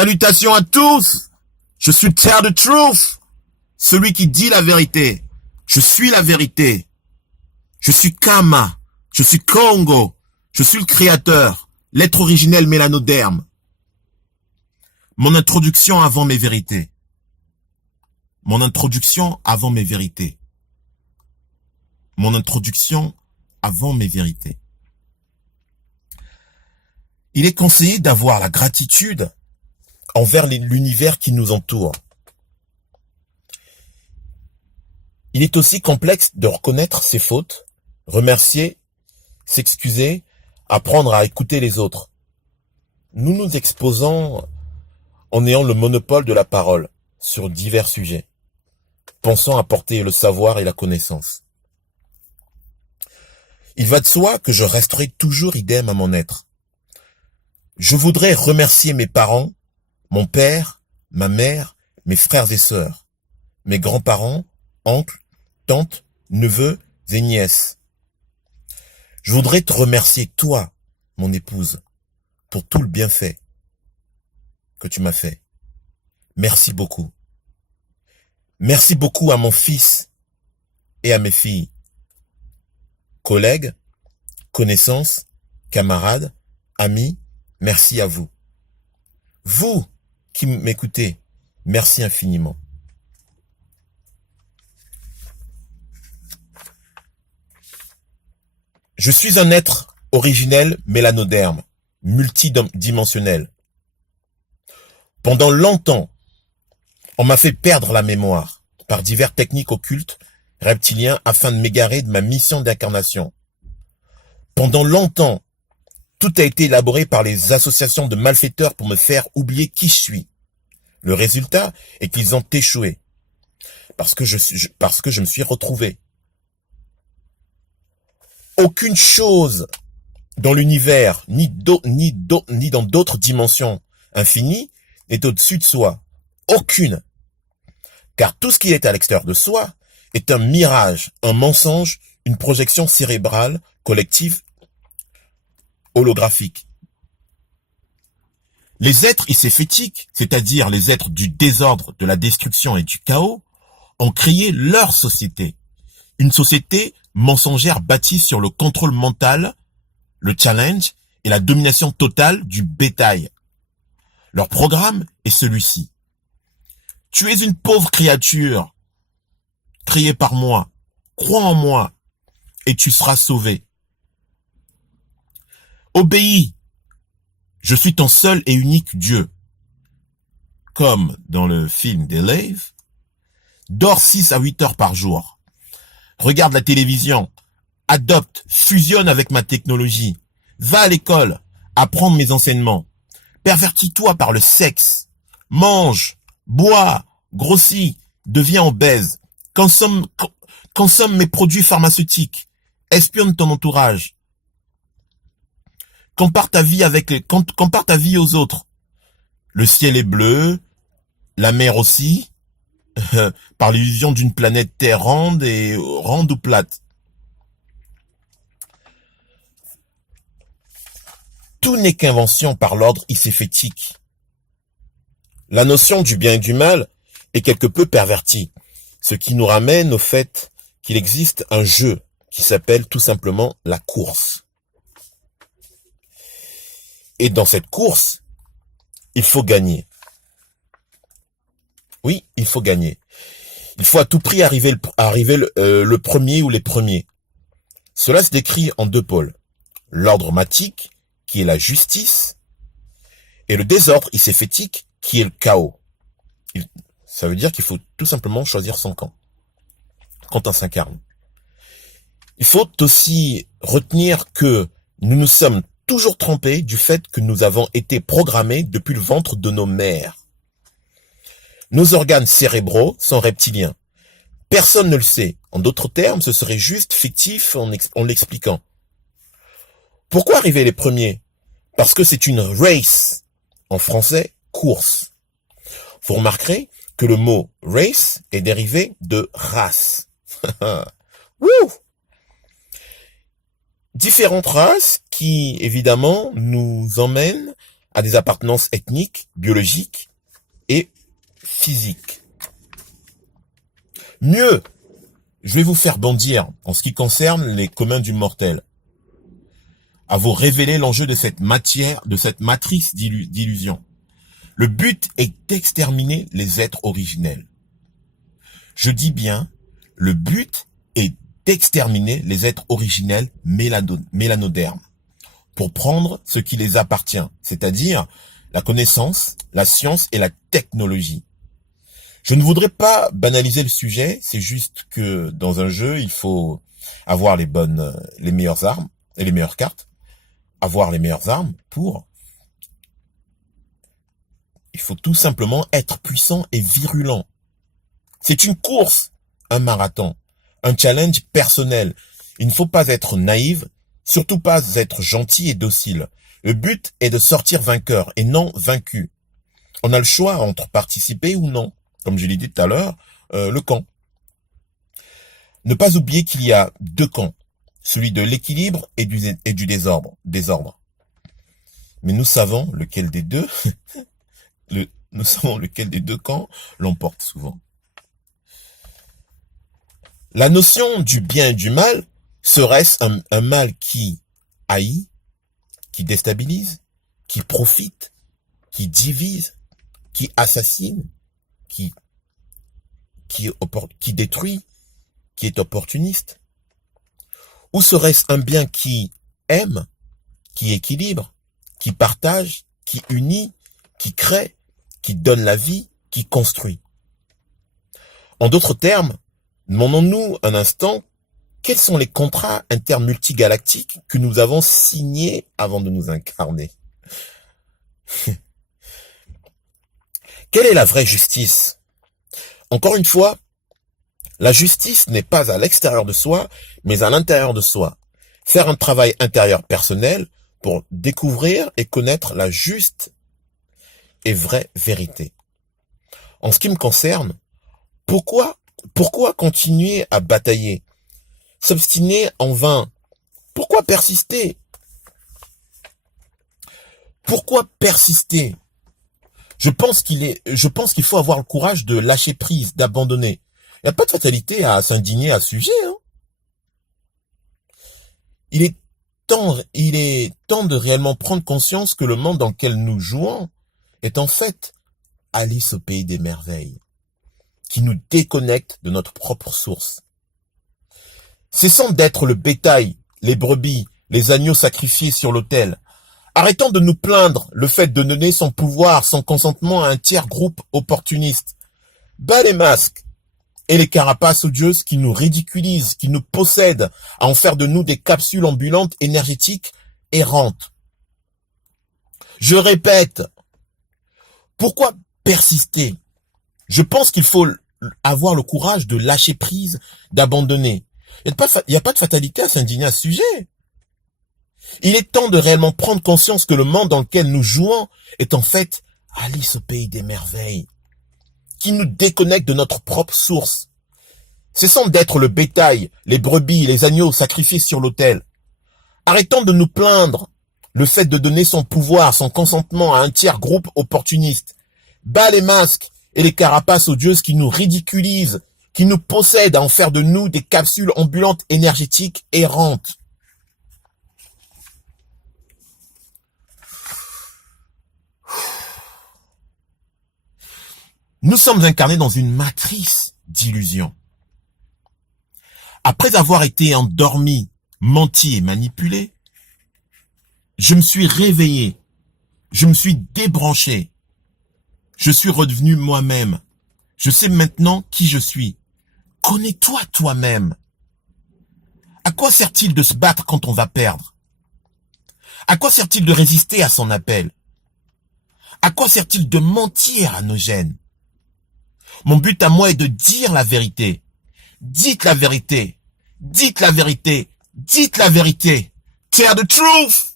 Salutations à tous. Je suis Tell the Truth, celui qui dit la vérité. Je suis la vérité. Je suis Kama. Je suis Congo. Je suis le créateur, l'être originel mélanoderme. Mon introduction avant mes vérités. Mon introduction avant mes vérités. Mon introduction avant mes vérités. Il est conseillé d'avoir la gratitude envers l'univers qui nous entoure. Il est aussi complexe de reconnaître ses fautes, remercier, s'excuser, apprendre à écouter les autres. Nous nous exposons en ayant le monopole de la parole sur divers sujets, pensant apporter le savoir et la connaissance. Il va de soi que je resterai toujours idem à mon être. Je voudrais remercier mes parents, mon père, ma mère, mes frères et sœurs, mes grands-parents, oncles, tantes, neveux et nièces. Je voudrais te remercier toi, mon épouse, pour tout le bienfait que tu m'as fait. Merci beaucoup. Merci beaucoup à mon fils et à mes filles, collègues, connaissances, camarades, amis, merci à vous. Vous qui m'écoutez, merci infiniment. Je suis un être originel mélanoderme, multidimensionnel. Pendant longtemps, on m'a fait perdre la mémoire par diverses techniques occultes, reptiliens, afin de m'égarer de ma mission d'incarnation. Pendant longtemps, tout a été élaboré par les associations de malfaiteurs pour me faire oublier qui je suis. Le résultat est qu'ils ont échoué. Parce que je me suis retrouvé. Aucune chose dans l'univers, ni dans d'autres dimensions infinies, n'est au-dessus de soi. Aucune. Car tout ce qui est à l'extérieur de soi est un mirage, un mensonge, une projection cérébrale, collective, holographique. Les êtres iséphétiques, c'est-à-dire les êtres du désordre, de la destruction et du chaos, ont créé leur société. Une société mensongère bâtie sur le contrôle mental, le challenge et la domination totale du bétail. Leur programme est celui-ci. Tu es une pauvre créature, créée par moi. Crois en moi et tu seras sauvé. Obéis. Je suis ton seul et unique Dieu. Comme dans le film des Lives. Dors 6 à 8 heures par jour. Regarde la télévision. Adopte, fusionne avec ma technologie. Va à l'école. Apprends mes enseignements. Pervertis-toi par le sexe. Mange, bois, grossis, deviens obèse. Consomme mes produits pharmaceutiques. Espionne ton entourage. Compare ta vie aux autres. Le ciel est bleu, la mer aussi, par l'illusion d'une planète Terre ronde ou plate. Tout n'est qu'invention par l'ordre iséphétique. La notion du bien et du mal est quelque peu pervertie, ce qui nous ramène au fait qu'il existe un jeu qui s'appelle tout simplement la course. Et dans cette course, il faut gagner. Oui, il faut gagner. Il faut à tout prix arriver le premier ou les premiers. Cela se décrit en deux pôles. L'ordre matique, qui est la justice, et le désordre iséphétique, qui est le chaos. Ça veut dire qu'il faut tout simplement choisir son camp quand on s'incarne. Il faut aussi retenir que nous nous sommes toujours trompés du fait que nous avons été programmés depuis le ventre de nos mères. Nos organes cérébraux sont reptiliens. Personne ne le sait. En d'autres termes, ce serait juste fictif en l'expliquant. Pourquoi arriver les premiers? Parce que c'est une race. En français, course. Vous remarquerez que le mot race est dérivé de race. Wouh! Différentes races qui, évidemment, nous emmènent à des appartenances ethniques, biologiques et physiques. Mieux, je vais vous faire bondir en ce qui concerne les communs du mortel, à vous révéler l'enjeu de cette matière, de cette matrice d'illusion. Le but est d'exterminer les êtres originels. Je dis bien, le but est d'exterminer les êtres originels mélanodermes pour prendre ce qui les appartient, c'est-à-dire la connaissance, la science et la technologie. Je ne voudrais pas banaliser le sujet, c'est juste que dans un jeu, il faut avoir les meilleures armes et les meilleures cartes, avoir les meilleures armes il faut tout simplement être puissant et virulent. C'est une course, un marathon, un challenge personnel. Il ne faut pas être naïf, surtout pas être gentil et docile. Le but est de sortir vainqueur et non vaincu. On a le choix entre participer ou non. Comme je l'ai dit tout à l'heure, le camp. Ne pas oublier qu'il y a deux camps, celui de l'équilibre et du désordre. Mais nous savons lequel des deux, nous savons lequel des deux camps l'emporte souvent. La notion du bien et du mal, serait-ce un mal qui haït, qui déstabilise, qui profite, qui divise, qui assassine, qui détruit, qui est opportuniste? Ou serait-ce un bien qui aime, qui équilibre, qui partage, qui unit, qui crée, qui donne la vie, qui construit? En d'autres termes, demandons-nous un instant, quels sont les contrats intermultigalactiques que nous avons signés avant de nous incarner? Quelle est la vraie justice? Encore une fois, la justice n'est pas à l'extérieur de soi, mais à l'intérieur de soi. Faire un travail intérieur personnel pour découvrir et connaître la juste et vraie vérité. En ce qui me concerne, pourquoi continuer à batailler? S'obstiner en vain? Pourquoi persister? Pourquoi persister? Je pense qu'il faut avoir le courage de lâcher prise, d'abandonner. Il n'y a pas de fatalité à s'indigner à ce sujet, hein. Il est temps de réellement prendre conscience que le monde dans lequel nous jouons est en fait Alice au pays des merveilles, qui nous déconnecte de notre propre source. Cessons d'être le bétail, les brebis, les agneaux sacrifiés sur l'autel. Arrêtons de nous plaindre le fait de donner son pouvoir, son consentement à un tiers groupe opportuniste. Bas les masques et les carapaces odieuses qui nous ridiculisent, qui nous possèdent, à en faire de nous des capsules ambulantes énergétiques errantes. Je répète, pourquoi persister? Je pense qu'il faut avoir le courage de lâcher prise, d'abandonner. Il n'y a pas de fatalité à s'indigner à ce sujet. Il est temps de réellement prendre conscience que le monde dans lequel nous jouons est en fait Alice au pays des merveilles, qui nous déconnecte de notre propre source. Cessons d'être le bétail, les brebis, les agneaux sacrifiés sur l'autel. Arrêtons de nous plaindre le fait de donner son pouvoir, son consentement à un tiers groupe opportuniste. Bas les masques et les carapaces odieuses qui nous ridiculisent, qui nous possèdent à en faire de nous des capsules ambulantes énergétiques errantes. Nous sommes incarnés dans une matrice d'illusions. Après avoir été endormi, menti et manipulé, je me suis réveillé, je me suis débranché, je suis redevenu moi-même. Je sais maintenant qui je suis. Connais-toi toi-même. À quoi sert-il de se battre quand on va perdre? À quoi sert-il de résister à son appel? À quoi sert-il de mentir à nos gènes? Mon but à moi est de dire la vérité. Dites la vérité. Dites la vérité. Dites la vérité. Tell the truth.